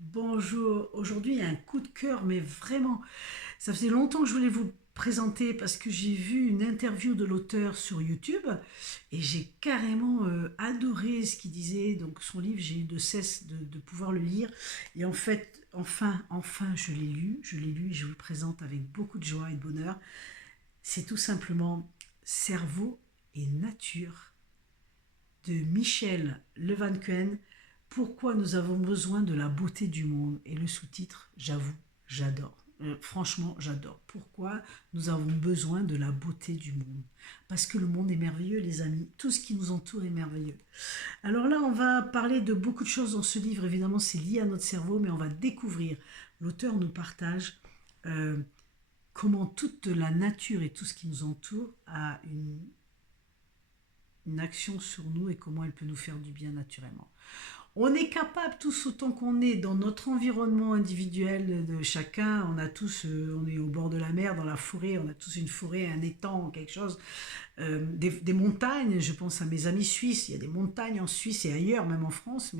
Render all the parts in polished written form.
Bonjour, aujourd'hui il y a un coup de cœur, mais vraiment, ça faisait longtemps que je voulais vous le présenter parce que j'ai vu une interview de l'auteur sur YouTube et j'ai carrément adoré ce qu'il disait. Donc son livre, j'ai eu de cesse de pouvoir le lire et en fait, enfin, je l'ai lu et je vous le présente avec beaucoup de joie et de bonheur. C'est tout simplement Cerveau et nature de Michel Levancuen. Pourquoi nous avons besoin de la beauté du monde. Et le sous-titre, j'avoue, j'adore. Franchement, j'adore. Pourquoi nous avons besoin de la beauté du monde. Parce que le monde est merveilleux, les amis. Tout ce qui nous entoure est merveilleux. Alors là, on va parler de beaucoup de choses dans ce livre. Évidemment, c'est lié à notre cerveau, mais on va découvrir. L'auteur nous partage euh, comment toute la nature et tout ce qui nous entoure a une action sur nous et comment elle peut nous faire du bien naturellement. On est capable tous autant qu'on est dans notre environnement individuel de chacun. On a tous, on est au bord de la mer, dans la forêt, on a tous une forêt, un étang, quelque chose, des montagnes. Je pense à mes amis suisses. Il y a des montagnes en Suisse et ailleurs, même en France.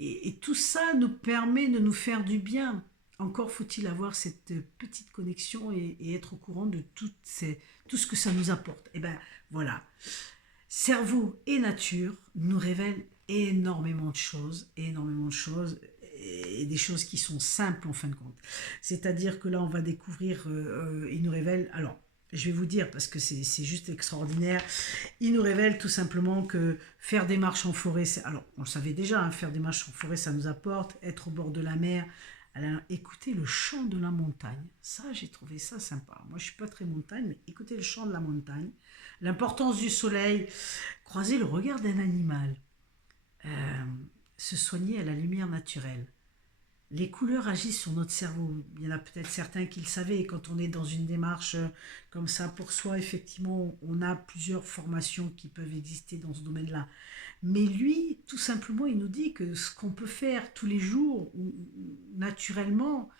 Et tout ça nous permet de nous faire du bien. Encore faut-il avoir cette petite connexion et être au courant de tout ce que ça nous apporte. Et ben voilà, cerveau et nature nous révèlent énormément de choses, et des choses qui sont simples en fin de compte. C'est-à-dire que là, on va découvrir, il nous révèle, alors, je vais vous dire parce que c'est juste extraordinaire, il nous révèle tout simplement que faire des marches en forêt, alors on le savait déjà, hein, faire des marches en forêt, ça nous apporte, être au bord de la mer, alors, écouter le chant de la montagne, ça j'ai trouvé ça sympa. Moi je suis pas très montagne, mais écouter le chant de la montagne, l'importance du soleil, croiser le regard d'un animal, euh, se soigner à la lumière naturelle. Les couleurs agissent sur notre cerveau. Il y en a peut-être certains qui le savaient. Et quand on est dans une démarche comme ça pour soi, effectivement, on a plusieurs formations qui peuvent exister dans ce domaine-là. Mais lui, tout simplement, il nous dit que ce qu'on peut faire tous les jours, ou naturellement,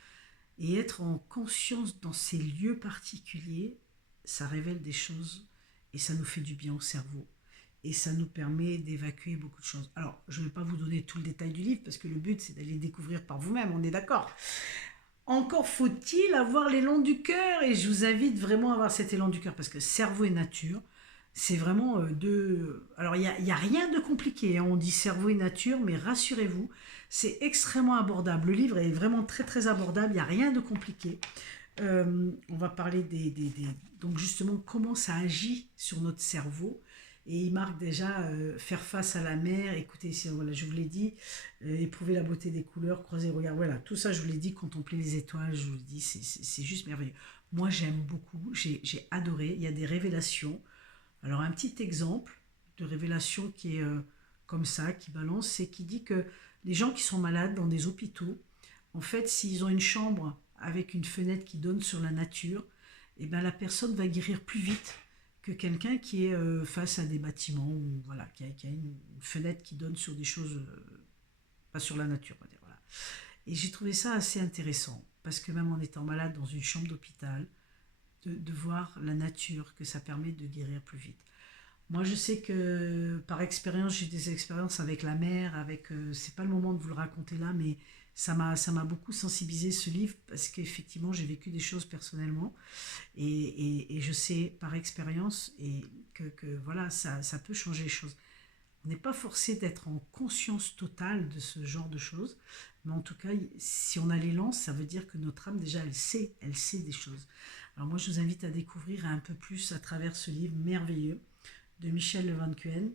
et être en conscience dans ces lieux particuliers, ça révèle des choses et ça nous fait du bien au cerveau. Et ça nous permet d'évacuer beaucoup de choses. Alors, je ne vais pas vous donner tout le détail du livre parce que le but, c'est d'aller découvrir par vous-même, on est d'accord. Encore faut-il avoir l'élan du cœur et je vous invite vraiment à avoir cet élan du cœur parce que cerveau et nature, c'est vraiment deux. Alors, il y a rien de compliqué, hein. On dit cerveau et nature, mais rassurez-vous, c'est extrêmement abordable. Le livre est vraiment très très abordable, il n'y a rien de compliqué. On va parler donc justement comment ça agit sur notre cerveau. Et il marque déjà faire face à la mer, écoutez, voilà, je vous l'ai dit, éprouver la beauté des couleurs, croiser le regard, voilà, tout ça je vous l'ai dit, contempler les étoiles, je vous l'ai dit, c'est juste merveilleux. Moi j'aime beaucoup, j'ai adoré, il y a des révélations. Alors un petit exemple de révélation qui est comme ça, qui balance, c'est qui dit que les gens qui sont malades dans des hôpitaux, en fait, s'ils ont une chambre avec une fenêtre qui donne sur la nature, eh ben, la personne va guérir plus vite que quelqu'un qui est face à des bâtiments ou voilà, qui a une fenêtre qui donne sur des choses, pas sur la nature, on va dire, voilà. Et j'ai trouvé ça assez intéressant parce que même en étant malade dans une chambre d'hôpital, de voir la nature, que ça permet de guérir plus vite. Moi, je sais que par expérience, j'ai des expériences avec la mer, avec. C'est pas le moment de vous le raconter là, mais ça m'a beaucoup sensibilisé ce livre parce qu'effectivement, j'ai vécu des choses personnellement et je sais par expérience que voilà, ça peut changer les choses. On n'est pas forcé d'être en conscience totale de ce genre de choses, mais en tout cas, si on a l'élan, ça veut dire que notre âme déjà, elle sait des choses. Alors moi, je vous invite à découvrir un peu plus à travers ce livre merveilleux de Michel Levancuen.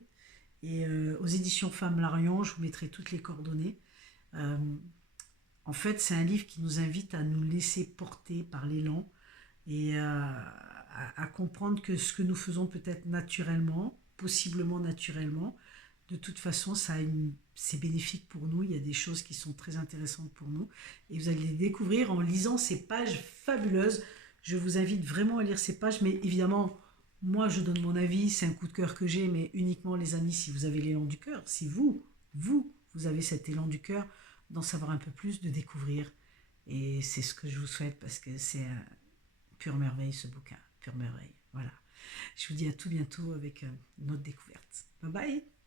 Et aux éditions Femmes Larion, je vous mettrai toutes les coordonnées. Euh, En fait, c'est un livre qui nous invite à nous laisser porter par l'élan et à comprendre que ce que nous faisons peut-être naturellement, possiblement naturellement, de toute façon, c'est bénéfique pour nous. Il y a des choses qui sont très intéressantes pour nous. Et vous allez les découvrir en lisant ces pages fabuleuses. Je vous invite vraiment à lire ces pages, mais évidemment, moi, je donne mon avis, c'est un coup de cœur que j'ai, mais uniquement les amis, si vous avez l'élan du cœur, si vous avez cet élan du cœur, d'en savoir un peu plus, de découvrir. Et c'est ce que je vous souhaite parce que c'est pure merveille ce bouquin, pure merveille. Voilà. Je vous dis à tout bientôt avec une autre découverte. Bye bye.